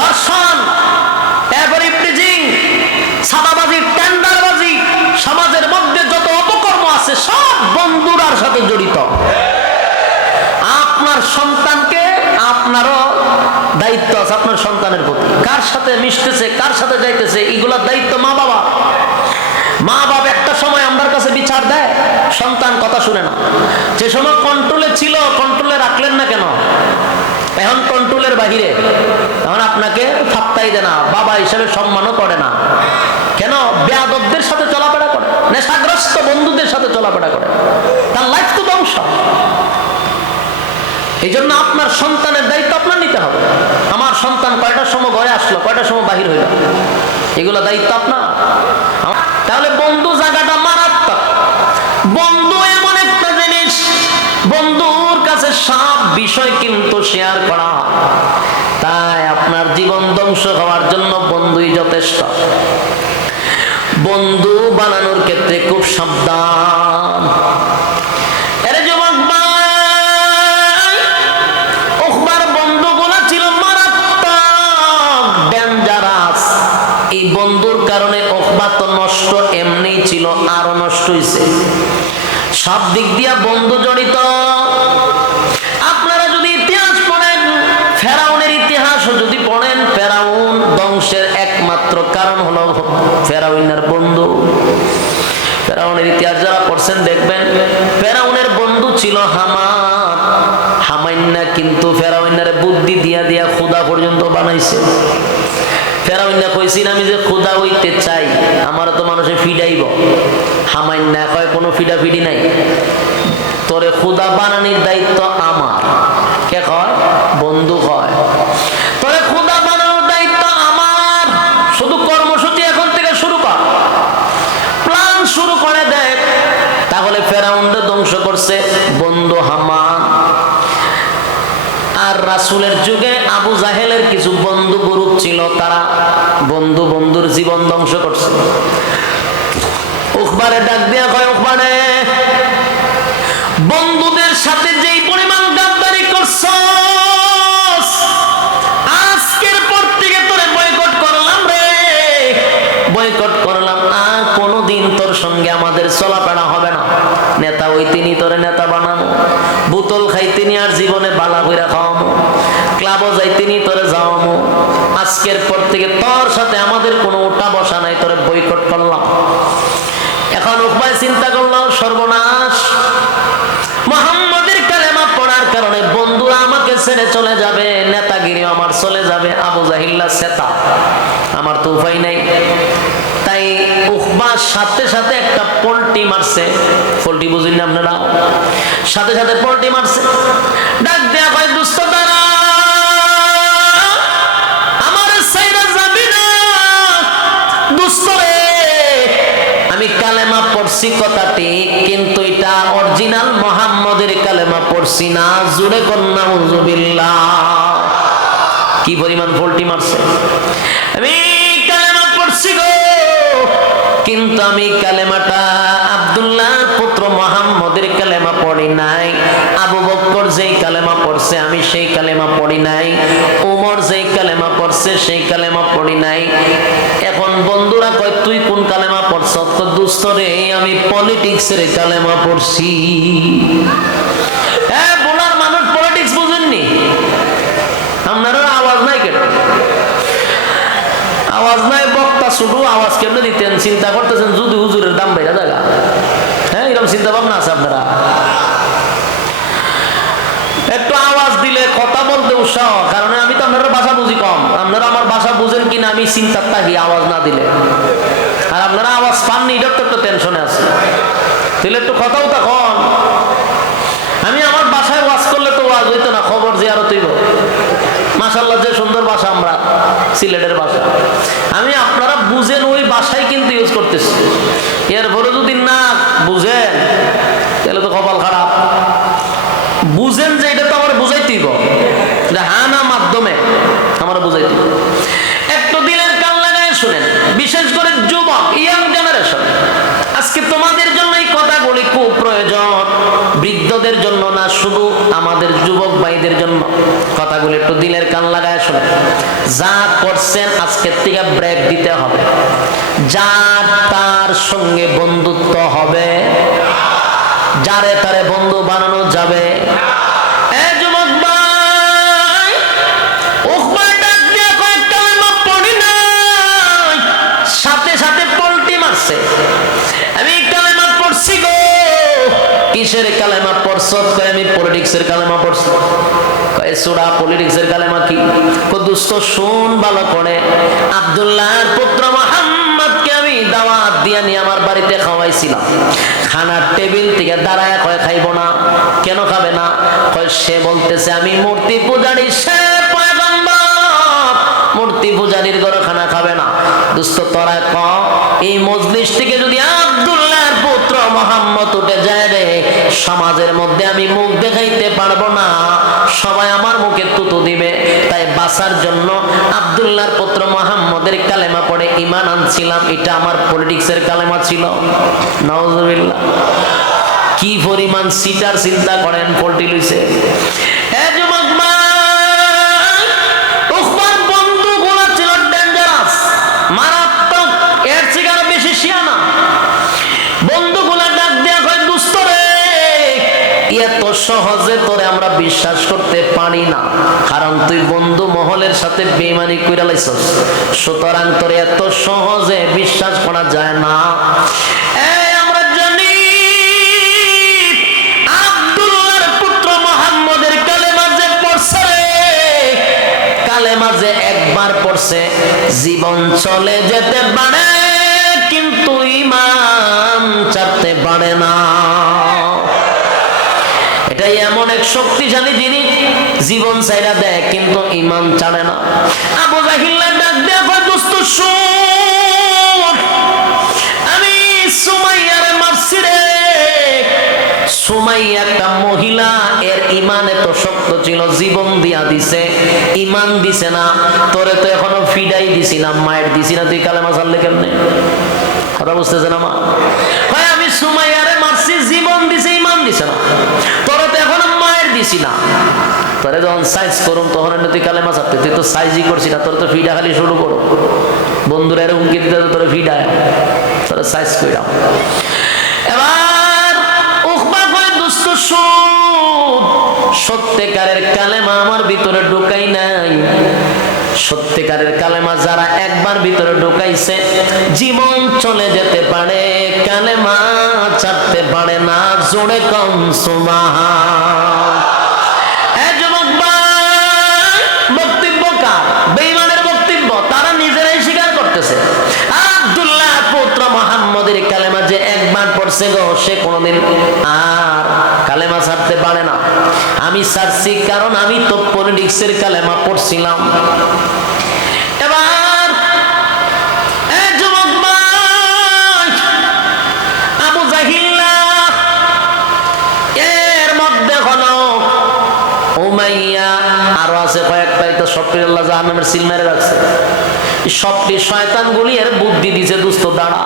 দর্শন, এরপরে ইফটিজিং, সাদাবাজি, টেন্ডারবাজি, সমাজের মধ্যে যত অপকর্ম আছে সব বন্ধুরার সাথে জড়িত। আপনার সন্তানকে আপনারও দায়িত্ব আছে আপনার সন্তানের প্রতি, কার সাথে মিশতেছে, কার সাথে যাইতেছে, এগুলোর দায়িত্ব মা বাবা। মা বাবা একটা সময় আমার কাছে বিচার দেয়, সন্তান কথা শুনে না। যে সময় কন্ট্রোলে ছিল, কন্ট্রোলে রাখলেন না কেন? এখন কন্ট্রোলের বাহিরে, এখন আপনাকে ফাত্তাই দেয় না, বাবা হিসেবে সম্মানও করে না। কেন? বেয়াদবদের সাথে চলাফেরা করে, নেশাগ্রস্ত বন্ধুদের সাথে চলাফেরা করে, তার লাইফ তো ধ্বংস। এই জন্য আপনার সন্তানের দায়িত্ব আপনার নিতে হবে। আমার সন্তান কয়টার সময় ঘরে আসলো, কয়টার সময় বাহির হইল, এগুলো দায়িত্ব আপনার। তাহলে বন্ধু জায়গাটা মারাত্মক। বন্ধু এমন একটা জিনিস, বন্ধুর কাছে সব বিষয় কিন্তু শেয়ার করা। তাই আপনার জীবন ধ্বংস হওয়ার জন্য বন্ধুই যথেষ্ট। বন্ধু বানানোর ক্ষেত্রে খুব সাবধান। এর যুবক ভাই, উকবার বন্ধুগুলো ছিল মারাত্মক, ডেঞ্জারাস। এই বন্ধুর কারণে উকবা তো নষ্ট এমনি ছিল, আরো নষ্ট হয়েছে। সব দিক দিয়া বন্ধু জড়িত। আপনারা যদি ইতিহাস পড়েন, ফেরাউনের ইতিহাসও যদি পড়েন, ফেরাউন ধ্বংসের একমাত্র কারণ হলো ফেরাউনের বন্ধু। ফেরাউনের ইতিহাস যারা পড়ছেন দেখবেন, ফেরাউনের বন্ধু ছিল হামান। হামাইন্না কিন্তু ফেরাউনের বুদ্ধি দিয়া দিয়া খোদা পর্যন্ত বানাইছে। ফেরাউন্না কইছিল আমি যে খোদা হইতে চাই, আমার তো মানুষে ফিডাইব। হামাইন্না কয় কোনো ফিডাফিডি নাই, তোরে খোদা বানানির দায়িত্ব আমার। কে কয়? বন্ধু কয় তোরে খোদা বানানোর দায়িত্ব আমার, শুধু কর্মসূচি এখন থেকে শুরু কর, প্ল্যান শুরু করে দেয়। তাহলে ফেরাউনকে ধ্বংস করছে বন্ধু হামান। আর রাসূলের যুগে আবু জাহেলের কিছু বন্ধু গ্রুপ ছিল, তারা বন্ধুর জীবন ধ্বংস করছে। উকবারে ডাক দিয়া কয়, উকবারে বন্ধুদের সাথে যেই পরিমাণ গাদ্দারি করছস, আজকের পর থেকে তোরে বয়কট করলাম রে, বয়কট করলাম। আর কোনোদিন তোর সঙ্গে আমাদের চলাফেরা হবে না। নেতা ওই তিনি তোরে নেতা বানানো, বোতল খাই তিনি আর জীবনে বালা কইরা খাওয়ামো, ক্লাবও যাই তিনি তোরে যাওয়ামো। আজকের পর থেকে তোর সাথে আমাদের কোনো ওঠা বসা নাই, তোরে বয়কট করলাম। এখন উপায় চিন্তা করলো, সর্বনাশ, মুহাম্মাদের কালেমা পড়ার কারণে বন্ধুরা আমাকে ছেড়ে চলে যাবে, নেতাগিরি আমার চলে যাবে, আবু জাহিল্লা সেতা, আমার তো উপায় নাই। তাই উকবার সাথে সাথে একটা পল্টি মারছে। পল্টি বুঝেন না আপনারা? সাথে সাথে পল্টি মারছে, ডাক দেয়া কয়, দুস্থ তারা আমার সাইরা যাবি না, দুস্থ রে। আমি কালেমা পড়ছি কথা ঠিক, কিন্তু এটা অরিজিনাল মুহাম্মাদের কালেমা পড়ছি না। জোরে কন্না উযুবিল্লাহ। কি পরিমাণ পল্টি মারছে! আমি কালেমা পড়ছি গো, কিন্তু আমি কালেমাটা আব্দুল্লাহ পুত্র মুহাম্মদের কালেমা পড়ি নাই। আবু বকর যেই কালেমা পড়ছে আমি সেই কালেমা পড়ি নাই। ওমর যেই কালেমা পড়ছে সেই কালেমা পড়ি নাই। এখন বন্ধুরা কয়, তুই কোন কালেমা পড়ছ? তো দুস্থ রে, আমি পলিটিক্সের কালেমা পড়ছি। হ্যাঁ, বলার মানুষ পলিটিক্স বুঝেননি? আপনারা আওয়াজ নাই কেন? আওয়াজ নাই, বক্তা শুধু আওয়াজ কেমনে দিতেন চিন্তা করতেছেন, যদি হুজুরের দাম বেড়ে জায়গা। হ্যাঁ, এরকম চিন্তা ভাবনা আছে আপনারা? একটু আওয়াজ দিলে কথা বলতে উৎসাহ, কারণ আমি তো আপনারা ভাষা বুঝি কম। আপনারা আমার ভাষা বুঝেন কিনা আমি চিন্তার থাকি আওয়াজ না দিলে। আর আপনারা আওয়াজ পাননি, এটার তো একটু টেনশনে আছে। তাহলে একটু কথাও তখন আমি আমার বাসায় ওয়াজ করলে তো ওয়াজ হইতো না, খবর জিয়ারত হইব। মাশাআল্লাহ, যে সুন্দর ভাষা আমরা, সিলেটের ভাষা। আমি আপনারা বুঝেন ওই ভাষাই কিন্তু ইউজ করতেছি। এরপরে যদি না বুঝেন তাহলে তো কপাল খারাপ। বুঝেন যে এটা তো আমার বুঝাইতেই, হ্যাঁ না মাধ্যমে আমার বুঝাইতে। একটু দিলের কান লাগায় শুনেন, বিশেষ করে যুবক, ইয়াং জেনারেশন, আজকে তোমাদের জন্য এই কথাগুলি খুব প্রয়োজন। বৃদ্ধ বৃদ্ধদের জন্য না, শুধু আমাদের যুবক ভাইদের জন্য। কথাগুলো একটু দিলের কান লাগায় শোনেন। যা করছেন আজকের থেকে ব্রেক দিতে হবে। যার তার সঙ্গে বন্ধুত্ব হবে, যারে তারে বন্ধু বানানো যাবে। যুবক ভাই, উকবা ডাক দিয়ে কয় কালেমা পড়ি নাই, সাথে সাথে পল্টি মারছে। আমি কালেমা পড়ছি গো। কিসের কালেমা পড়ছো? কয় আমি পলিটিক্সের কালেমা পড়ছি। কয় সুরা পলিটিক্সের কালেমা কি? কো দোস্ত শুন ভালো করে, আব্দুল্লাহর পুত্র মুহাম্মদকে আমি দাওয়াত দিয়ে নিয়ে আমার বাড়িতে খাওয়াইছিলাম। খানার টেবিল থেকে দাঁড়ায় কয় খাইব না। কেন খাবে না? কয় সে বলতেছে আমি মূর্তি পূজারী, সে পয়গম্বর, মূর্তি পূজারীর ঘরে খানা খাবে না। দোস্ত তোরা ক এই মজলিস থেকে যদি আব্দুল্লাহর পুত্র মুহাম্মদ উঠে যায় রে, সমাজের মধ্যে আমি মুখ দেখাইতে পারবো না, সবাই আমার মুখে তুতু দিবে। তাই বাঁচার জন্য আব্দুল্লাহর পুত্র মুহাম্মদের কালেমা পড়ে ঈমান আনছিলাম। এটা আমার পলিটিক্সের কালেমা ছিল। নাউজুবিল্লাহ। কি পরিমাণ সিটার চিন্তা করেন পল্টি লইছে। যুবক ভাই, উকবার বন্ধুগুলো ছিল ডেঞ্জারাস, মারাত্মক, এর থেকে আরো বেশি শিয়ানা। বন্ধুগুলা ডাক দেয়া কয় দুস্থ রে, এত সহজে তোরে আমরা বিশ্বাস করতে পারি না, কারণ তুই বন্ধু মহলের সাথে বেঈমানি কইরা লাইছস, সুতরাং তোরে এত সহজে বিশ্বাস করা যায় না। আমরা জানি আব্দুল্লাহর পুত্র মুহাম্মদের কালেমা যে পড়ছে রে, কালেমা যে একবার পড়ছে জীবন চলে যেতে পারে, কিন্তু ঈমান ছাড়তে পারে না। এটাই এমন এক শক্তিশালী জিনিস, জীবন ছাইরা দেয় কিন্তু ঈমান ছাড়ে না। আবু জাহিল ডাক দেয়া কয় দোস্ত শুন, আমি সুমাইয়ারে মারছি রে। সুমাইয়া একটা মহিলা, এর ঈমান এত শক্ত ছিল, জীবন দিয়া দিছে, ঈমান দিছে না। তোরে তো এখনো ফিডাই দিছি না, মায়ের দিছি না, তুই কালেমা ছাড়লে কেমনে? কথা বুঝতেছে না মা? হয় আমি সুমাইয়ারে মারছি, জীবন দিছে, ঈমান দিছে না, তোরে তো এখনো মায়ের দিছি না। তোরে যখন সাইজ করুন তখন তুই কালেমা ছাড়তে, তুই তো সাইজই করছি না, তোর তো ফিডা খালি শুরু করো। বন্ধুরা এর হুমকি দিতে তোরে ফিডায়, তোরে সাইজ কইরাম। এবার উকবা কয় দোস্ত শুন, সত্যিকারের কালেমা আমার ভিতরে ঢুকাই নাই। সত্যিকারের কালেমা যারা একবার ভিতরে ঢুকাইছে, জীবন চলে যেতে পারে, কালেমা ছাড়তে পারে না। জোরে কম সুবহান। যুবক ভাই, বক্তব্য কার? বেঈমানের বক্তব্য, তারা নিজেরাই স্বীকার করতেছে। আব্দুল্লাহ পুত্র মুহাম্মদের কালেমা যে একবার পড়ছে গো, সে কোনোদিন আর কালেমা ছাড়তে পারে না। আমি ছাড়ছি কারণ আমি তো পলিটিক্সের কালেমা পড়ছিলাম। এবার যুবক ভাই, আবু জাহিল এর মধ্যে হলো উমাইয়া, আরো আছে কয়েকটা, তো সবটি আল্লাহ জাহান্নামের সিল মেরে রাখছে। সবটি শয়তানগুলি এর বুদ্ধি দিছে, দুস্থ দাঁড়া,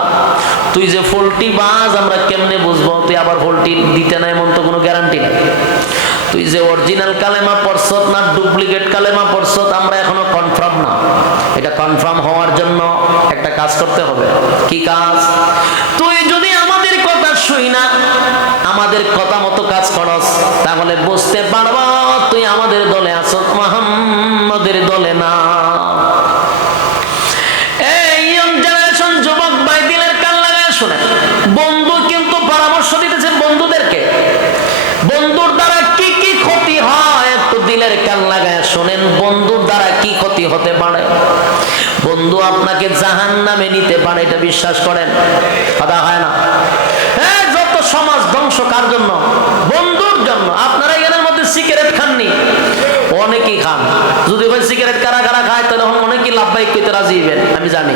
তুই যে ফল্টি বাজ আমরা কেমনে বুঝবো? তুই আবার ফল্টি দিতে নাই এমন তো কোনো গ্যারান্টি নাই। তুই যে অরিজিনাল কালেমা পড়ছত না ডুপ্লিকেট কালেমা পড়ছত আমরা এখনো কনফার্ম না। এটা কনফার্ম হওয়ার জন্য একটা কাজ করতে হবে। কি কাজ? তুই যদি আমাদের কথা শুই না, আমাদের কথা মতো কাজ করস, তাহলে বুঝতে পারবা তুই আমাদের দলে আছো, মুহাম্মদের দলে না। বন্ধু কিন্তু পরামর্শ দিতেছে বন্ধুদেরকে, বন্ধুর দ্বারা কি কি ক্ষতি হয় একটু দিলের কান লাগায় শোনেন। বন্ধুর দ্বারা কি ক্ষতি হতে পারে? বন্ধু আপনাকে জাহান্নামে নিতে পারে, এটা বিশ্বাস করেন? কথা হয় না? যত সমাজ ধ্বংস কার জন্য? বন্ধুর জন্য। আপনারা এখানের মধ্যে সিগারেট খাননি? অনেকেই খান। যদি ভাই সিগারেট কারা কারা খায় তাহলে অনেকেই লাভবাহিক কইতে রাজি হইবেন, আমি জানি,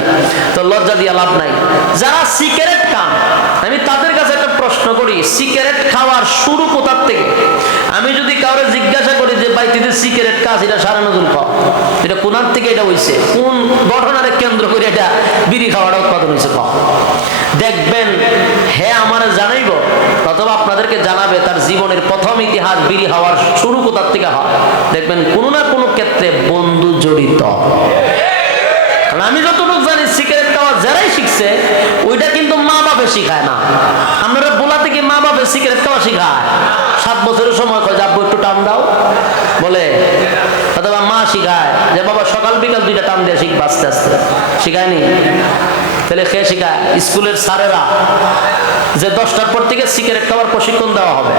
তো লজ্জা দিয়া লাভ নাই। যারা সিগারেট খান, আমি তাদের কাছে একটা প্রশ্ন করি, সিগারেট খাওয়ার শুরু কোথার থেকে? আমি যদি কাউরে জিজ্ঞাসা করি যে ভাই তুই সিগারেট খাস, এটা সারা নজর খাও, এটা কোনার থেকে এটা হয়েছে, কোন ঘটনারে কেন্দ্র করে এটা বিড়ি খাওয়াটা উৎপাদন হয়েছে খাও, দেখবেন হ্যাঁ আমার জানাইব অথবা আপনাদেরকে জানাবে তার জীবনের প্রথম ইতিহাস বিড়ি খাওয়ার শুরু কোথার থেকে হয়। দেখবেন কোনো না কোনো ক্ষেত্রে বন্ধু জড়িত। আমি যতটুকু জানি সিগারেট খাওয়া যারাই শিখছে ওইটা কিন্তু মা বাপে শিখায় না। আপনারা বলা থেকে মা বাপে সিগারেট খাওয়া শিখায়, 7 বছরের সময় কয় যে আব্বু একটু টান দাও বলে, অথবা মা শিখায় যে বাবা সকাল বিকাল 2টা টান দিয়ে শিখবা, আস্তে আস্তে শিখায়নি। তাহলে খেয়ে শিখায় স্কুলের স্যারেরা যে 10টার পর থেকে সিগারেট খাওয়ার প্রশিক্ষণ দেওয়া হবে,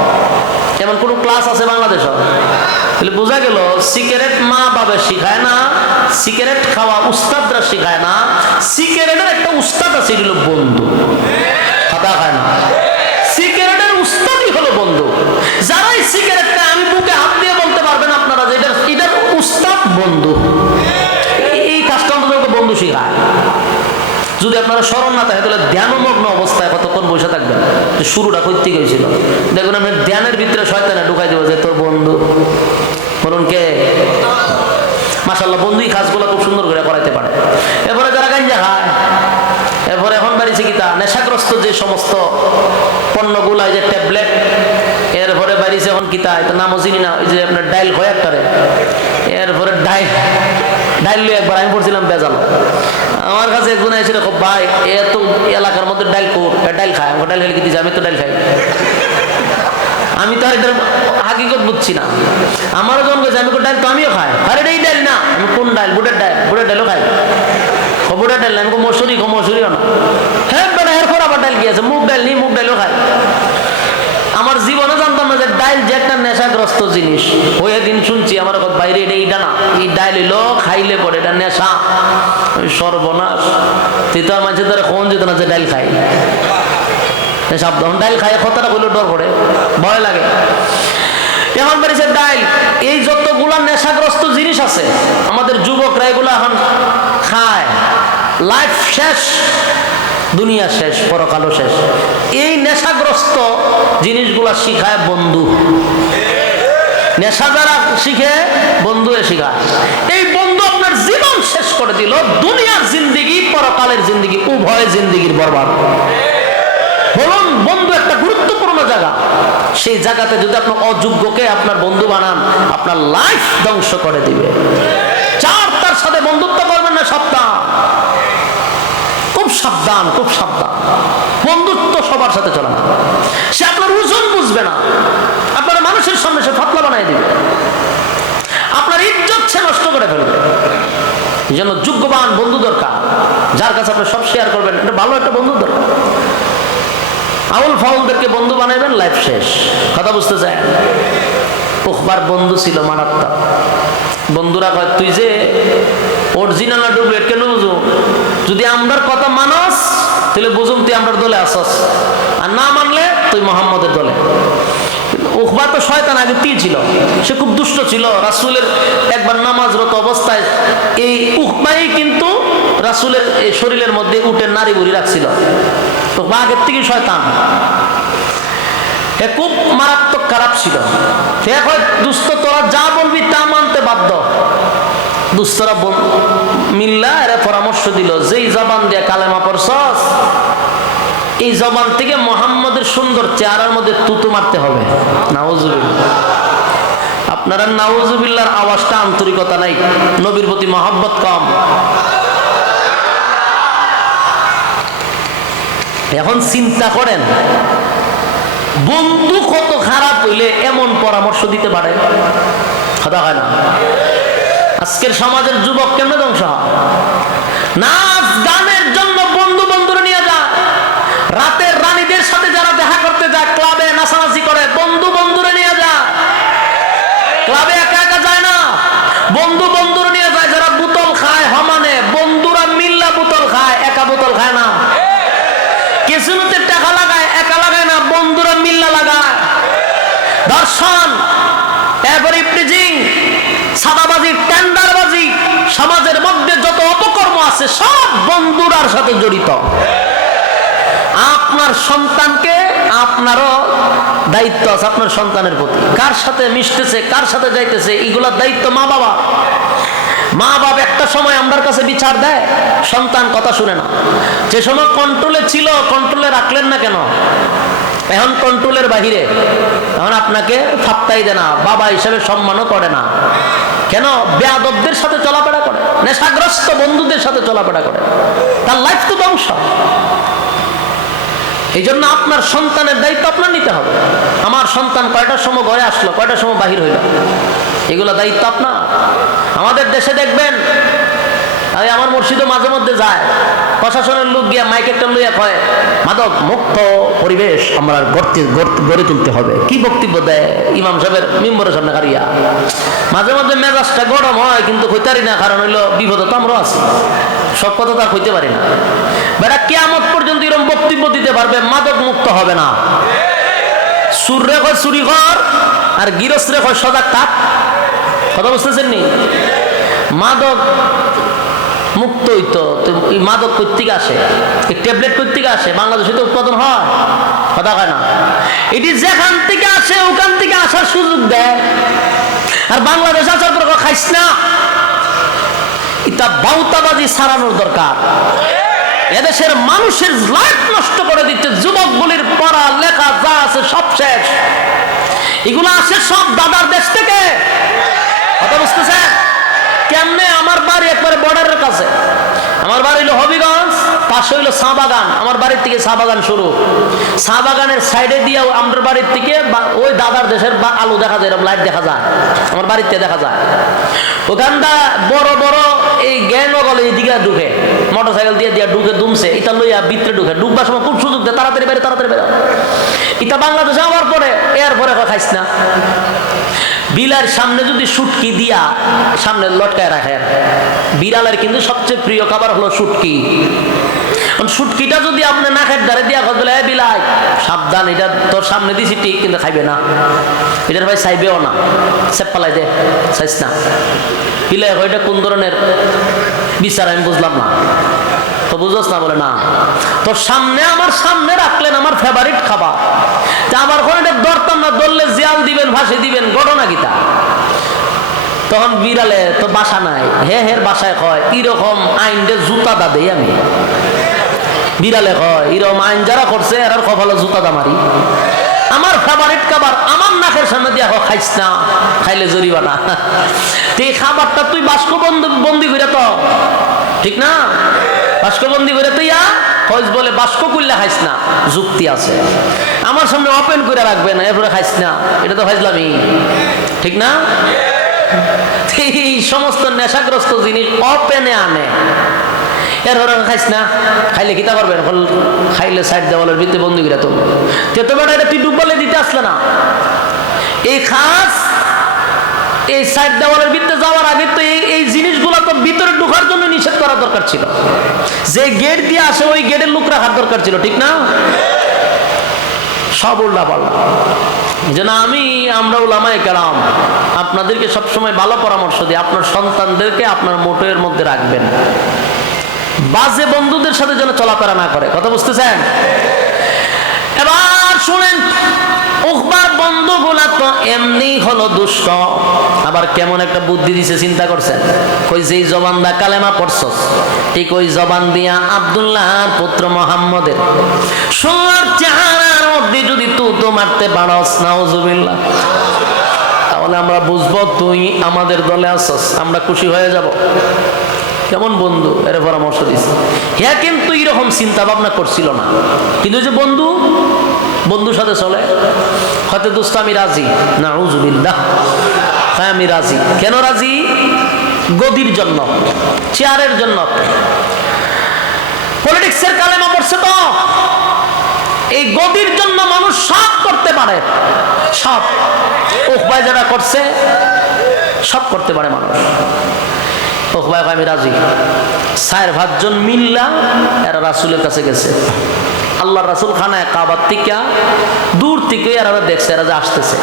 এমন কোনো ক্লাস আছে বাংলাদেশে? তাহলে বোঝা গেল সিগারেট মা বাবা শিখায় না, সিগারেট খাওয়া উস্তাদরা শিখায় না, সিগারেটের একটা উস্তাদ আছে, এটা হলো বন্ধু। কথা খায় না, সিগারেটের উস্তাদই হলো বন্ধু। যারাই সিগারেটটা আমি বুকে হাত দিয়ে বলতে পারবেন আপনারা যে এটার উস্তাদ বন্ধু। এই কাজটা অন্তত বন্ধু শিখায়। যদি আপনারা স্মরণ না থাকে তাহলে ধ্যানমগ্ন অবস্থায় কতক্ষণ বসে থাকবেন, যে শুরুটা কই থেকে হয়েছিল। দেখুন আপনি ধ্যানের ভিতরে শয়তানে ঢুকাই দেবো যে তোর বন্ধু, বলুন কে? মাশাআল্লাহ বন্ধুই কাজগুলো খুব সুন্দর করে করাইতে পারে। এরপরে যারা গাঞ্জা খায়, এরপরে এখন বাড়িছে কি তা নেশাগ্রস্ত যে সমস্ত পণ্যগুলা, যে ট্যাবলেট, এরপরে বাড়িছে এখন কি তা এটা নামও চিনি না, ওই যে আপনার ডাইল হয় একটারে, এরপরে ডাইল একবার আমি পড়ছিলাম বেজাল, আমার কাছে একজন এসে দেখো ভাই এত এলাকার মধ্যে ডাইল ডাইল খায়, আমাকে ডাইল খেলে কি দিচ্ছে, আমি তো ডাইল খাই। আমি তো আর এটার হাকিকত বুঝছি না। আমারও যখন গেছে আমি ডাইল তো আমিও খাই, আরে এই ডাইল না, আমি কোন ডাইল? বুটের ডাইল, বুটের ডাইলও খাই। বুটের ডাইল আমি মসুরিও না। হ্যাঁ বেটা এরপর আবার ডাইল কি আছে, মুগ ডাইল নেই, মুগ ডাইলও খাই। আমার জীবনে জানতাম না যে ডাইল যে একটা নেশাগ্রস্ত জিনিস। ওই একদিন শুনছি আমার বাইরে এইটা না, এই ডাইল হইলো খাইলে পরে এটা নেশা। সর্বনাশ, তুই তো আর মানুষের দ্বারা কোন যেত না যে ডাইল খাই, সাবধান ডাইল খাই কথাটা বললেও ডর করে, ভয় লাগে। এখন বাড়িছে ডাইল, এই যতগুলা নেশাগ্রস্ত জিনিস আছে আমাদের যুবকরা এগুলো এখন খায়। লাইফ শেষ, দুনিয়া শেষ, পরকালও শেষ। এই নেশাগ্রস্ত জিনিসগুলা শিখায় বন্ধু। নেশা যারা শিখে বন্ধু শিখায়। এই বন্ধু আপনার জীবন শেষ করে দিল, দুনিয়ার জিন্দিগি পরকালের জিন্দিগি উভয় জিন্দিগির বরবাদ। বলুন বন্ধু একটা গুরুত্বপূর্ণ জায়গা, সেই জায়গাতে যদি আপনি অযোগ্যকে আপনার বন্ধু বানান আপনার লাইফ ধ্বংস করে দিবে। তার সাথে বন্ধুত্ব করবেন না, সাবধান, খুব সাবধান, খুব সাবধান। বন্ধুত্ব সবার সাথে চলে না, সে আপনার ওজন বুঝবে না, আপনার মানুষের সামনে সে ফাতলা বানাই দিবে, আপনার ইজ্জত সে নষ্ট করে ফেলবে। এই জন্য যোগ্যবান বন্ধু দরকার, যার কাছে আপনি সব শেয়ার করবেন, এটা ভালো একটা বন্ধু দরকার। আউল ফাউলদেরকে বন্ধু বানাইবেন, লাইফ শেষ। কথা বুঝতে চায়? উকবার বন্ধু ছিল মারাত্মক। বন্ধুরা কয় তুই যে অরিজিনাল না ডুপ্লিকেট কেন বুঝো? যদি আমরার কথা মানস তাহলে বুঝুম তুই আমরার দলে আসস, আর না মানলে তুই মোহাম্মদের দলে। উকবা তো শয়তান আগে ছিল, সে খুব দুষ্ট ছিল। রাসূলের একবার নামাজরত অবস্থায় এই উকবাই কিন্তু রাসূলের এই শরীরের মধ্যে উটের নারী বুড়ি রাখছিল। তো আগের থেকে শয়তান, এ খুব মারাত্মক খারাপ ছিল। দুস্থ তোরা যা বলবি তা মানতে বাধ্য। দুস্থরা মিল্লা এরা পরামর্শ দিল, যেই জবান দিয়ে কালেমা পড়ছস এই জবান থেকে মুহাম্মদের সুন্দর চেহারার মধ্যে তুতু মারতে হবে। নাউজুবিল্লাহ। আপনারা নাউজুবিল্লাহর আওয়াজটা আন্তরিকতা নাই, নবীর প্রতি মহব্বত কম। এখন চিন্তা করেন বন্ধু কত খারাপ হইলে এমন পরামর্শ দিতে পারে? কথা হয় না? আজকের সমাজের যুবক কেমন ধ্বংস হয়? নাচ গানের জন্য বন্ধু বন্ধুরা নিয়ে যায়, রাতের রানীদের সাথে যারা দেখা করতে যায় ক্লাবে নাচানাচি করে, বন্ধু বন্ধুরা নিয়ে যায়। ক্লাবে একা একা যায় না, বন্ধু বন্ধুরা নিয়ে যায়। যারা বোতল খায় হমানে, বন্ধুরা মিল্লা বোতল খায়, একা বোতল খায় না। কেসিনোতে টাকা লাগায়, একা লাগায় না, বন্ধুরা মিল্লা লাগায়। দর্শন, এরপর ইফটিজিং, সাদাবাজি, টেন্ডারবাজি, সমাজের মধ্যে যত অপকর্ম আছে সব বন্ধুরার সাথে জড়িত। আপনার সন্তানকে আপনারও দায়িত্ব আছে আপনার সন্তানের প্রতি। কার সাথে মিশতেছে, কার সাথে যাইতেছে, এগুলোর দায়িত্ব মা বাবা। মা বাবা একটা সময় আমার কাছে বিচার দেয়, সন্তান কথা শুনে না। যে সময় কন্ট্রোলে ছিল, কন্ট্রোলে রাখলেন না কেন? এখন কন্ট্রোলের বাহিরে, এখন আপনাকে ফাপ্তাই দেয় না, বাবা হিসেবে সম্মানও করে না। কেন? বেয়াদবদের সাথে চলাফেরা করে, নেশাগ্রস্ত বন্ধুদের সাথে চলাফেরা করে, তার লাইফ তো ধ্বংস। এই জন্য আপনার সন্তানের দায়িত্ব আপনার নিতে হবে। আমার সন্তান কয়টার সময় ঘরে আসলো, কয়টার সময় বাহির হইল, এগুলো দায়িত্ব আপনার। আমাদের দেশে দেখবেন, আমার মসজিদও মাঝে মধ্যে যায়, প্রশাসনের লোক গিয়া মাইক একটা লইয়া কয় মাদক মুক্ত পরিবেশ আমরা গড়ে তুলতে হবে। কি বক্তব্য দেয় ইমাম সাহেবের মিম্বরের সামনে কারিয়া। মাঝে মাঝে মেজাজটা গরম হয়, কিন্তু কইতারি না, কারণ হইলো বিপদ তো আমরাও আছি, সব কথা তো আর কইতে পারি না। বেটা কিয়ামত পর্যন্ত এরকম বক্তব্য দিতে পারবে মাদক মুক্ত হবে না। সুররে কয় চুরি কর, আর গিরস্ত্রে কয় সজাগ থাক। কথা বুঝতেছেন নি? মাদক মুক্ত হইতো, মাদক কর্তৃক আসে, ট্যাবলেট কর্তৃক আসে, বাংলাদেশে তো উৎপাদন হয়, কথা হয় না। এটি যেখান থেকে আসে ওখান থেকে আসার সুযোগ দেয়, আর বাংলাদেশ আসার পর খাইস না। এটা বাউতাবাজি সারানোর দরকার। এদেশের মানুষের লাইফ নষ্ট করে দিচ্ছে, যুবকগুলির পড়া লেখা যা আছে সব শেষ। এগুলো আসে সব দাদার দেশ থেকে। কথা বুঝতেছেন? কেমনে? আমার বাড়ি একবারে বর্ডারের কাছে, আমার বাড়ি হইলো হবিগঞ্জ, পাশে হইলো চা বাগান। আমার বাড়ির থেকে চা বাগান শুরু, চা বাগানের সাইডে দিয়ে আমার বাড়ির থেকে ওই দাদার দেশের আলু দেখা যায়, এরকম লাইট দেখা যায়, আমার বাড়িতে দেখা যায়। ওখানটা বড় বড় এই জ্ঞান গলে এইদিকে ঢুকে, মোটর সাইকেল দিয়ে দিয়ে ঢুকে দুমছে, এটা লইয়া ভিতরে ঢুকে, ঢুকবার সময় খুব সুযোগ দেয়, তাড়াতাড়ি বেরো তাড়াতাড়ি বেরো। এটা বাংলাদেশে আবার পরে এর পরে খাইস না। বিড়ালের সামনে যদি শুটকি দিয়া সামনে লটকায় রাখেন, বিড়ালের কিন্তু সবচেয়ে প্রিয় খাবার হলো শুটকি। শুটকিটা যদি আপনি নাকের ধারে দিয়া বলে বিলাই সাবধান, এটা তোর সামনে দিছি ঠিক, কিন্তু খাইবে না, এটার ভাই চাইবেও না, সেপ পালাই দে, চাইস না। বিলাই এটা কোন ধরনের বিচার আমি বুঝলাম না। তো বুঝোস না? বলে না, তোর সামনে আমার সামনে রাখলেন আমার ফেভারিট খাবার, আমার ঘরে এটা ধরতাম না, ধরলে জিয়াল দিবেন, ভাসে দিবেন, ঘটনা গীতা। তখন বিড়ালে তো বাসা নাই, হের বাসায় কয় এরকম আইনটা জুতা দা দেই আমি। বিড়ালে কয় এরকম আইন যারা করছে এর কপালে জুতা দা মারি। আমার ফেভারিট খাবার আমার নাকের সামনে দিয়া খাইস না, খাইলে জরিমানা। এই খাবারটা তুই বাস্ক বন্দি করে তো, ঠিক না? বাস্কবন্দি করে তো ইয়া হজ বলে বাস্ক করলে খাইস না, যুক্তি আছে। আমার সামনে ওপেন করে রাখবেন, এরপরে খাইস না, এটা তো ফাইজলামি, ঠিক না? এই সমস্ত নেশাগ্রস্ত জিনিস ওপেনে আনে, এরপরে খাইস না, খাইলে কিতা করবেন? খাইলে সাইড দেওয়ালের ভিতরে বন্দি করে তো বেটা এটা তুই ডুবলে দিতে আসলে না। এই খাস এই সাইড দেওয়ালের ভিতরে যাওয়ার আগে তো এই জিনিসগুলো তো ভিতরে ঢোকার জন্য নিষেধ করা দরকার ছিল। যে গেট দিয়ে আসে ওই গেটের লোক রাখার দরকার ছিল, ঠিক না? সব উল্টা পাল্টা। যেন আমরা উলামায়ে কেরাম আপনাদেরকে সবসময় ভালো পরামর্শ দিই, আপনার সন্তানদেরকে আপনার মোটের মধ্যে রাখবেন, বাজে বন্ধুদের সাথে যেন চলাফেরা না করে। কথা বুঝতেছেন? এবার শুনেন, উকবার বন্ধুগুলা তো এমনি হলো দুষ্ট, আবার কেমন একটা বুদ্ধি দিছে চিন্তা করছেন? কই যেই জবান দা কালেমা পড়ছস, ঠিক ওই জবান দিয়া আব্দুল্লাহর পুত্র মুহাম্মদের সোনার চেহারার মধ্যে যদি তুই মারতে পারস, নাউজুবিল্লাহ, তাহলে আমরা বুঝবো তুই আমাদের দলে আসছস, আমরা খুশি হয়ে যাব। কেমন বন্ধু, এর পরামর্শ দিছে। হ্যাঁ, কিন্তু এরকম চিন্তা ভাবনা করছিল না, কিন্তু যে বন্ধুর সাথে চলে, হয়তো দোস্ত আমি রাজি, নাউজুবিল্লাহ, হ্যাঁ আমি রাজি। কেন রাজি? গদির জন্য, চেয়ারের জন্য, পলিটিক্সের কালেমা পড়ছে তো। এই গদির জন্য মানুষ সব করতে পারে, সব উকবাই যারা করছে সব করতে পারে মানুষ। উকবাই আমি রাজি। 4-5 জন মিল্লা এরা রাসূলের কাছে গেছে, আল্লাহ রাসূল খানায় কাবার থেকে দূর থেকে এরা দেখছে এরা যে আসতেছে।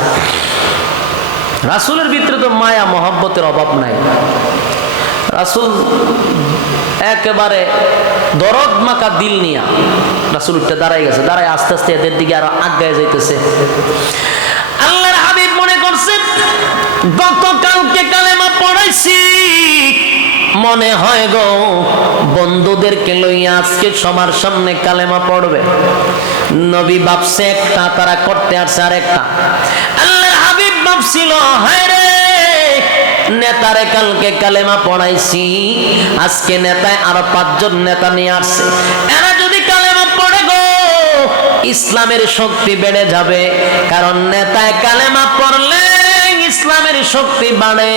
রাসূলের ভিতরে তো মায়া মহব্বতের অভাব নাই। রাসূল একেবারে দরদ মাখা দিল নিয়া রাসূল উঠে দাঁড়াই গেছে, দাঁড়ায় আস্তে আস্তে এদের দিকে আরো আগায় যাইতেছে। আল্লাহর হাবিব মনে করছে গতকালকে কালেমা পড়াইছি, মনে হয় গো বন্ধুদেরকে লইয়া আজকে সবার সামনে কালেমা পড়বে। নবী ভাবছে একটা, তারা করতে আসছে আর একটা। আল্লাহর হাবিব ভাবছিল হায় রে নেতারে কালকে কালেমা পড়াইছি, আজকে নেতায় আরো 5 জন নেতা নিয়ে আসছে, এরা যদি কালেমা পড়ে গো ইসলামের শক্তি বেড়ে যাবে। কারণ নেতায় কালেমা পড়লে ইসলামের শক্তি বাড়ে।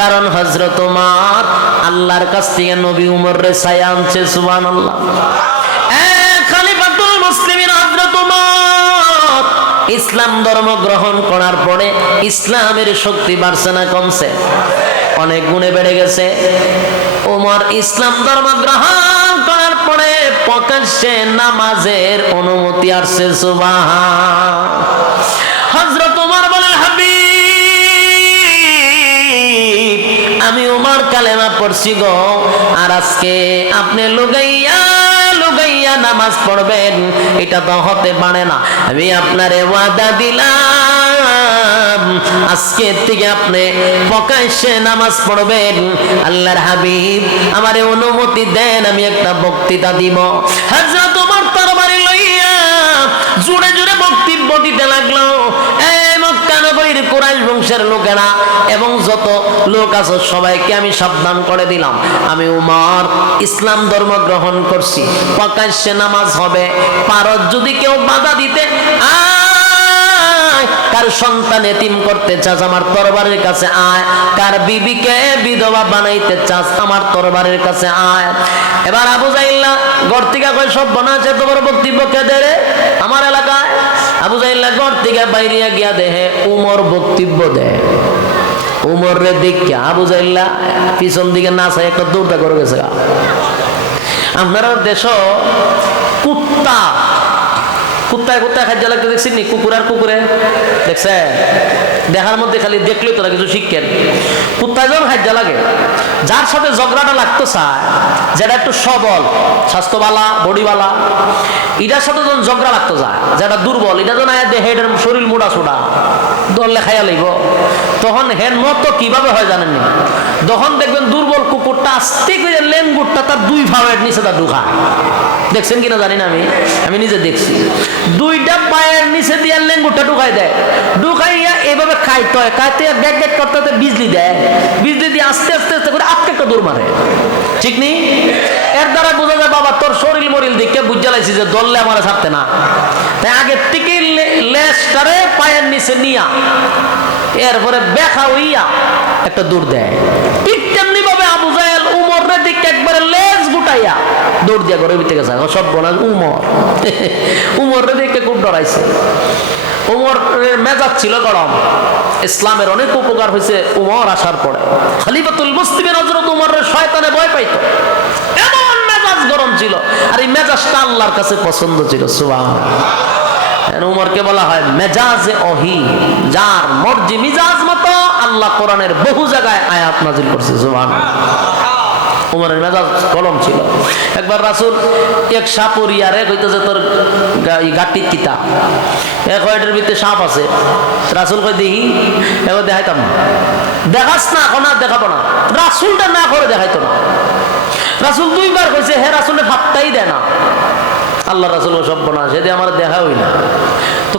কারণ হযরত ওমর আল্লাহর কাছ থেকে নবী উমর রে ছায়া আনছে। সুবহানাল্লাহ। খলিফাতুল মুসলিমিন হযরত ওমর ইসলাম ধর্ম গ্রহণ করার পরে ইসলামের শক্তি বাড়ছে না কমছে? অনেক গুণে বেড়ে গেছে। ওমর ইসলাম ধর্ম গ্রহণ করার পরে প্রকাশ্যে নামাজের অনুমতি আসছে। সুবহান। হযরত ওমর বলেন হাবিব আমি ওমর কালেমা পড়ছি গো, আর আজকে আপনি লুগাইয়া নামাজ পড়বেন, এটা তো হতে পারে না। আমি আপনারে ওয়াদা দিলাম আজকে থেকে আপনি প্রকাশ্যে নামাজ পড়বেন। আল্লাহর হাবিব আমারে অনুমতি দেন, আমি একটা বক্তৃতা দিব। হযরত ওমর তরবারি লইয়া জোরে জোরে বক্তব্য দিতে লাগলো। মক্কা নগরীর কুরাইশ বংশের লোকেরা এবং যত লোক আছে সবাইকে আমি সাবধান করে দিলাম, আমি উমর ইসলাম ধর্ম গ্রহণ করছি, প্রকাশ্যে নামাজ হবে। পারত যদি কেউ বাধা দিতে কার সন্তান এতিম করতে চাস আমার তরবারের কাছে আয়, কার বিবিকে বিধবা বানাইতে চাস আমার তরবারের কাছে আয়। এবার আবু জাইল্লা ঘর থেকে কয় সব বানাচ্ছে, তোমার বক্তব্য কে দে রে আমার এলাকায়? আবু জাইল্লা ঘর থেকে বাইরে গিয়া দেহে উমর বক্তব্য দেয়। উমর রে দেখে আবু জাইল্লা পিছন দিকে না চাই একটা দৌড়টা করে গেছে। আপনারা দেশ কুত্তায় খাদ্য লাগতে দেখছেন নি? কুকুর আর কুকুরে দেখছে দেখার মধ্যে খালি দেখলেই তোরা কিছু শিখেন। কুত্তায় যখন খাদ্য লাগে, যার সাথে ঝগড়াটা লাগতো চায়, যেটা একটু সবল স্বাস্থ্যবালা বডিবালা, এটার সাথে যখন ঝগড়া লাগতো যায়, যেটা দুর্বল এটা যখন দেহে শরীর মোড়া ছোড়া দলে খাইয়া লাগব, তখন হেন মতো কিভাবে হয় জানেননি? যখন দেখবেন দুর্বল কুকুরটা আস্তে করে লেঙ্গুরটা তার 2 ভাবের নিচে তা ঢুকায়। দেখছেন কিনা জানি না, আমি নিজে দেখছি। 2টা পায়ের নিচে দিয়ে লেঙ্গুরটা ঢুকাই দেয়, ঢুকাইয়া এভাবে খাইতে হয়, খাইতে গ্যাগ গ্যাগ করতে বিজলি দেয়, বিজলি দিয়ে আস্তে আস্তে আস্তে করে আপকে একটা দৌড় মারে। ঠিক নেই? এর দ্বারা বোঝা যায় বাবা তোর শরীর মরিল দিকে বুঝা লাগছি যে দললে আমার ছাড়তে না, তাই আগের থেকে লেজটারে পায়ের নিচে নিয়া এরপরে ব্যাখা হইয়া একটা দৌড় দেয়। ঠিক তেমনি ভাবে আবু জাহেল উমরের দিকে একবারে লেজ গুটাইয়া দৌড় দিয়া ঘরের ভিতরে গেছে। সব বলা উমরের দিকে খুব ডরাইছে। উমরের মেজাজ ছিল গরম। ইসলামের অনেক উপকার হয়েছে উমর আসার পরে। খলিফাতুল মুসলিমিন হযরত উমরের শয়তানে ভয় পাইতো, এমন মেজাজ গরম ছিল। আর এই মেজাজটা আল্লাহর কাছে পছন্দ ছিল। সুবহানাল্লাহ। উমরকে বলা হয় মেজাজে ওহী, যার মর্জি মিজাজ মতো আল্লাহ কোরআনের বহু জায়গায় আয়াত নাজিল করছে। সুবহানাল্লাহ। উমরের মেজাজ গরম ছিল। একবার রাসূল এক সাপুরিয়ারে কইতেছে তোর গাটির কিতা এক ওয়াইটের ভিতরে সাপ আছে। রাসূল কই দেখি, এবার দেখাইতাম না। দেখাস না, এখন আর দেখাবো না। রাসূলটা না করে দেখাইতো না। রাসূল 2বার কইছে, হে রাসূলের হাতটাই দেয় না। আল্লাহ রাসূল সব বনা সেদি আমার দেখা হই না, তো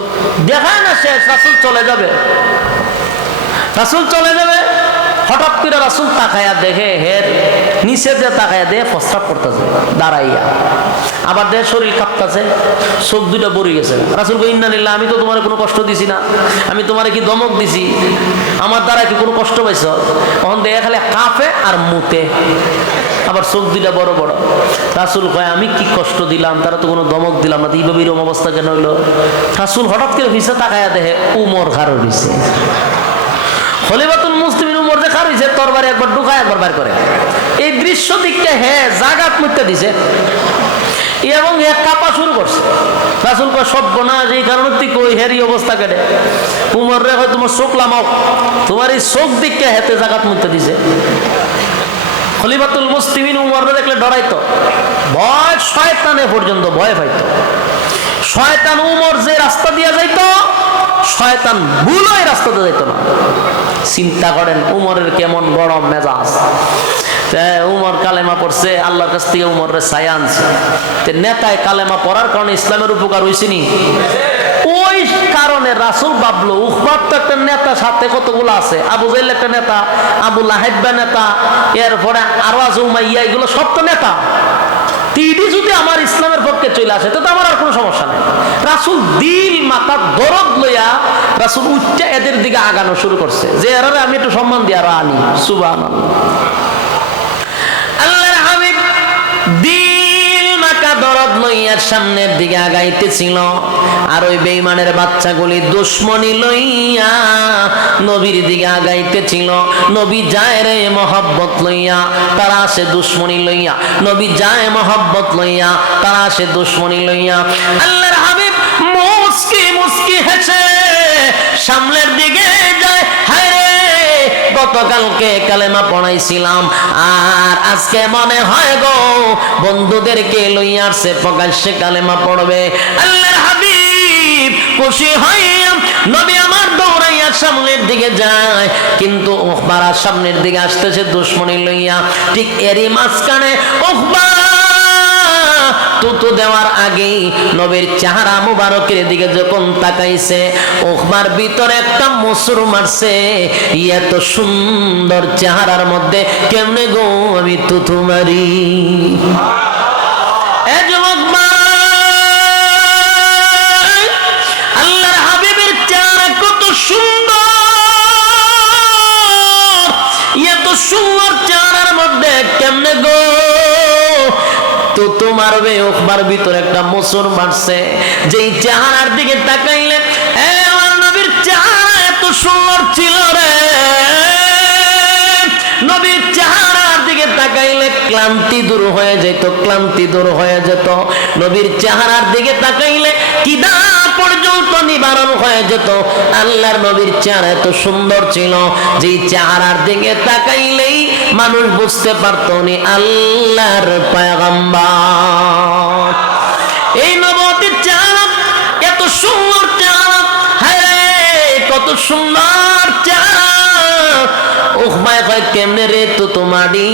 দেখায় না শেষ। রাসূল চলে যাবে, রাসূল চলে যাবে। হঠাৎ করে রাসূল তাকায়া দেখে হের নিচে দিয়ে তাকায়া দিয়ে প্রস্রাব করতেছে দাঁড়াইয়া, আবার দেহ শরীর কাঁপতেছে, চোখ 2টা ভরে গেছে। রাসূল কই ইন্না লিল্লাহ, আমি তো তোমার কোনো কষ্ট দিছি না, আমি তোমার কি ধমক দিছি? আমার দ্বারা কি কোনো কষ্ট পাইছ? তখন দেখে খালি কাঁপে আর মুতে, আবার চোখ 2টা বড় বড়। রাসূল কয় আমি কি কষ্ট দিলাম? তারা তো কোনো ধমক দিলাম না, এইভাবে এরকম অবস্থা কেন হইলো? রাসূল হঠাৎ করে পিছে তাকায়া দেখে উমর খাড়া হইছে। খলিফাতুল মুসলিমিন উমর যে খাড়া হইছে, তরবারি একবার ঢুকায় একবার বাইর করে। এই দৃশ্য দেখতে জাগাত মুতে দিছে এবং কাঁপা শুরু করছে। রাসূল কয় সর্বনাশ, এই কারণে তুই কই হেরি অবস্থা কেটে? উমর রে হয় তোমার চোখ লামাও, তোমার এই চোখ দেখতে হেতে জাগাত মুতে দিছে। খলিফাতুল মুসলিমিন উমরকে দেখলে ডরাইতো, ভয় শয়তানে পর্যন্ত ভয় পাইতো। শয়তান উমর যে রাস্তা দিয়ে যাইতো, শয়তান ভুল ওই রাস্তাতে যাইতো না। চিন্তা করেন উমরের কেমন গরম মেজাজ। উমর কালেমা পড়ছে, আল্লাহর কাছ থেকে উমরের ছায়া আনছে। নেতায় কালেমা পড়ার কারণে ইসলামের উপকার হয়েছে নি? ওই কারণে রাসূল ভাবলো উখবা তো একটা নেতা, সাথে কতগুলো আছে, আবু জাহেল একটা নেতা, আবু লাহাব নেতা, এরপরে আরওয়াজ উমাইয়া, এগুলো সব তো নেতা। তিনি যদি আমার ইসলামের পক্ষে চলে আসে তো আমার আর কোনো সমস্যা নেই। রাসূল দিল মাথা দরদ লইয়া রাসূল উচ্চা এদের দিকে আগানো শুরু করছে, যে এরা আমি একটু সম্মান দিয়ে আরো আনি। সুবহানাল্লাহ। আল্লাহর হাবিব দিল মাথা দরদ লইয়া সামনের দিকে আগাইতেছিল, আর ওই বেঈমানের বাচ্চাগুলি দুশমনি লইয়া নবীর দিকে আগাইতেছিল। নবী যায় রে মহব্বত লইয়া, তারা আসে দুশমনি লইয়া। নবী যায় মহব্বত লইয়া, তারা আসে দুশমনি লইয়া। আল্লাহর হাবিব মুস্কি মুস্কি হেসে সামনের দিকে যায়। হায় রে, গতকালকে কালেমা পড়াইছিলাম, আর আজকে মনে হয় গো বন্ধুদেরকে লইয়া আসছে প্রকাশ্যে কালেমা পড়বে। আল্লাহর হাবিব খুশি হইয়া নবী আমার দৌড়াইয়া সামনের দিকে যায়, কিন্তু উখবার সামনের দিকে আসতেছে দুশমনি লইয়া। ঠিক এরই মাঝখানে উখবার তুতু দেওয়ার আগেই নবীর চেহারা মুবারকের দিকে যখন তাকাইছে, উখবার ভিতরে একটা মুসুর মারছে। এত সুন্দর চেহারার মধ্যে কেমনে গো আমি তুতু মারি? আল্লাহর হাবিবের চেহারা কত সুন্দর, এত সুন্দর চেহারার মধ্যে কেমনে গো তো মারবে? উখবার ভিতরে একটা মুসুর মারছে। যেই চেহারার দিকে তাকাইলে আমার নবীর চেহারা এত সুন্দর ছিল রে, নবীর চেহারার দিকে তাকাইলে ক্লান্তি দূর হয়ে যেত, ক্লান্তি দূর হয়ে যেত। নবীর চেহারার দিকে তাকাইলে কিদা পর্যন্ত নিবারণ হয়ে যেত। আল্লাহর নবীর চেহারা এত সুন্দর ছিল, যে চেহারার দিকে তাকাইলেই মানুষ বুঝতে পারত উনি আল্লাহর পয়গম্বর। এই নবুয়তের চেহারা এত সুন্দর চেহারা, হায় কত সুন্দর চেহারা। উখবায় কয় কেমনে রে তো তোমারি?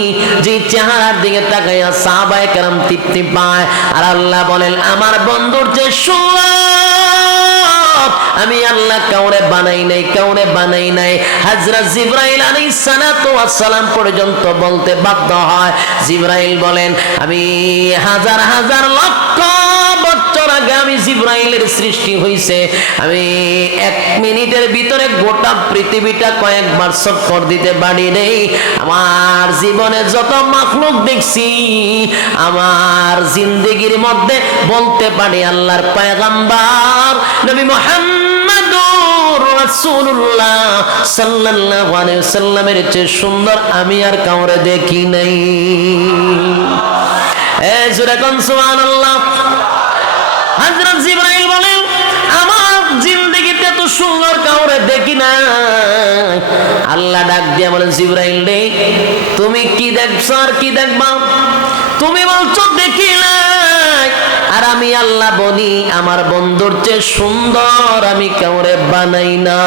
যে চেহারার দিকে তাকাইয়া সাহাবায়ে কেরাম তৃপ্তি পায়। আর আল্লাহ বলেন আমার বন্ধুর যে সুন্নাত আমি আল্লাহ কাউরে বানাই নাই, কাউরে বানাই নাই। হযরত জিবরাইল আলাইহিস সালাতু ওয়াস সালাম পর্যন্ত বলতে বাধ্য হয়। জিবরাইল বলেন আমি হাজার হাজার লক্ষ বছর আগে আমি জিবরাইলের সৃষ্টি হইছে, আমি 1 মিনিটের ভিতরে গোটা পৃথিবীটা কয়েকবার চক্কর দিতে পারি নেই। আমার জীবনে যত মাখলুক দেখছি, আমার জিন্দেগির মধ্যে বলতে পারি আল্লাহর পয়গম্বর নবী মুহাম্মদুর রাসূলুল্লাহ সাল্লাল্লাহু আলাইহি ওয়াসাল্লামের চেয়ে সুন্দর আমি আর কাউরে দেখি নাই। জোরে কোন সুবহানাল্লাহ। হযরত জিবরাইল বলেন আমার জিন্দেগিতে এত সুন্দর কাউরে দেখি না। আল্লাহ ডাক দিয়ে বলেন জিবরাইল রে তুমি কি দেখছো আর কি দেখবা? তুমি বলছো দেখি নাই, আর আমি আল্লাহ বলি আমার বন্ধুর চেয়ে সুন্দর আমি কাউরে বানাই না।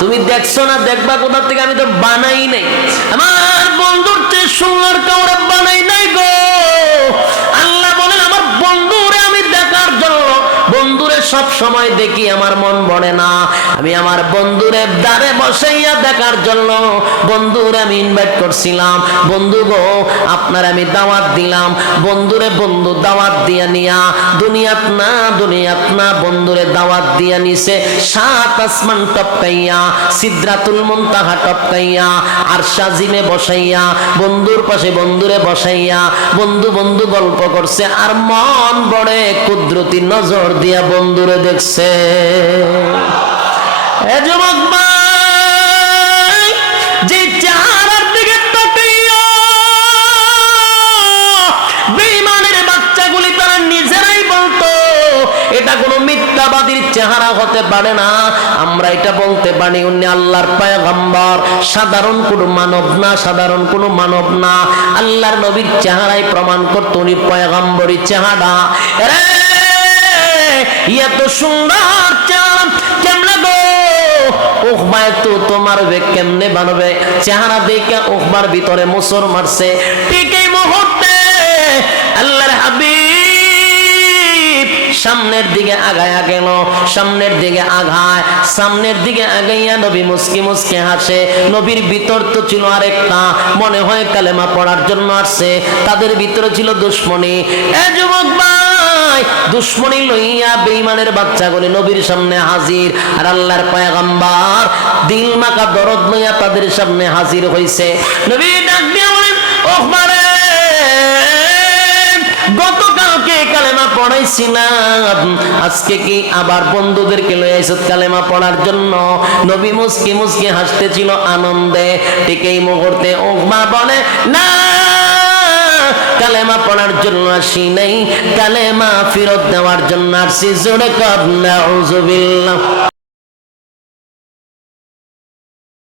তুমি দেখছো না, দেখবা কোথা থেকে? আমি তো বানাই নাই, আমার বন্ধুর চেয়ে সুন্দর কাউরে বানাই নাই গো। আল্লাহ বলেন আমার বন্ধুরে আমি দেখার জন্য, বন্ধুরে সব সময় দেখি আমার মন ভরে না, আমি আমার বন্ধুরে দ্বারে বসাইয়া দেখার জন্য বন্ধুরে আমি ইনভাইট করছিলাম। বন্ধু গো আপনার আমি দাওয়াত দিলাম, বন্ধুরে বন্ধু দাওয়াত দিয়া নিয়া দুনিয়াত না বন্ধুরে দাওয়াত দিয়া নিছে 7 আসমান টপকাইয়া, সিদরাতুল মুনতাহা টপকাইয়া, আরশ আজিমে বসাইয়া, বন্ধুর পাশে বন্ধুরে বসাইয়া বন্ধু বন্ধু গল্প করছে, আর মন বড়ে কুদরতি নজর দিয়া বন্ধুরে দেখছে। এ যুবক ভাই, যে চেহারার দিকে তাকাইয়া বেঈমানের বাচ্চাগুলি তারা নিজেরাই বলতো এটা কোনো মিথ্যাবাদীর চেহারা হতে পারে না, আমরা এটা বলতে পারি উনি আল্লাহর পয়গম্বর, সাধারণ কোন মানব না, সাধারণ কোন মানব না। আল্লাহর নবীর চেহারায় প্রমাণ করত উনি পয়গম্বরী চেহারা। এত সুন্দর চাঁদ কেমনে গো উখবায় তো তোমার কেমনে বানবে? চেহারা দেখে উখবার ভিতরে মুসর মারছে। ঠিক এই মুহূর্তে আল্লাহর হাবিব সামনের দিকে আগায়া গেল, সামনের দিকে আগায়, সামনের দিকে আগাইয়া নবী মুস্কি মুস্কি হাসে। নবীর ভিতর তো ছিল আরেকটা, মনে হয় কালেমা পড়ার জন্য আসছে। তাদের ভিতরে ছিল দুশ্মনী। এ যুবক ভাই, দুশ্মনী লইয়া বেঈমানের বাচ্চাগুলি নবীর সামনে হাজির, আর আল্লাহর পয়গম্বর দিল মাকা দরদ লইয়া তাদের সামনে হাজির হইছে। নবী ডাক দিয়ে বলেন, ওহমারে গতকালকে কালেমা পড়াইছিলাম, আজকে কি আবার বন্ধুদেরকে লইয়া আইছত কালেমা পড়ার জন্য? নবী মুস্কি মুস্কি হাসতেছিল আনন্দে। ঠিক এই মুহূর্তে ওহমা বলে, না কালেমা পড়ার জন্য আসি নাই, কালেমা ফেরত দেওয়ার জন্য আসছি। জোরে কর নাউযুবিল্লাহ।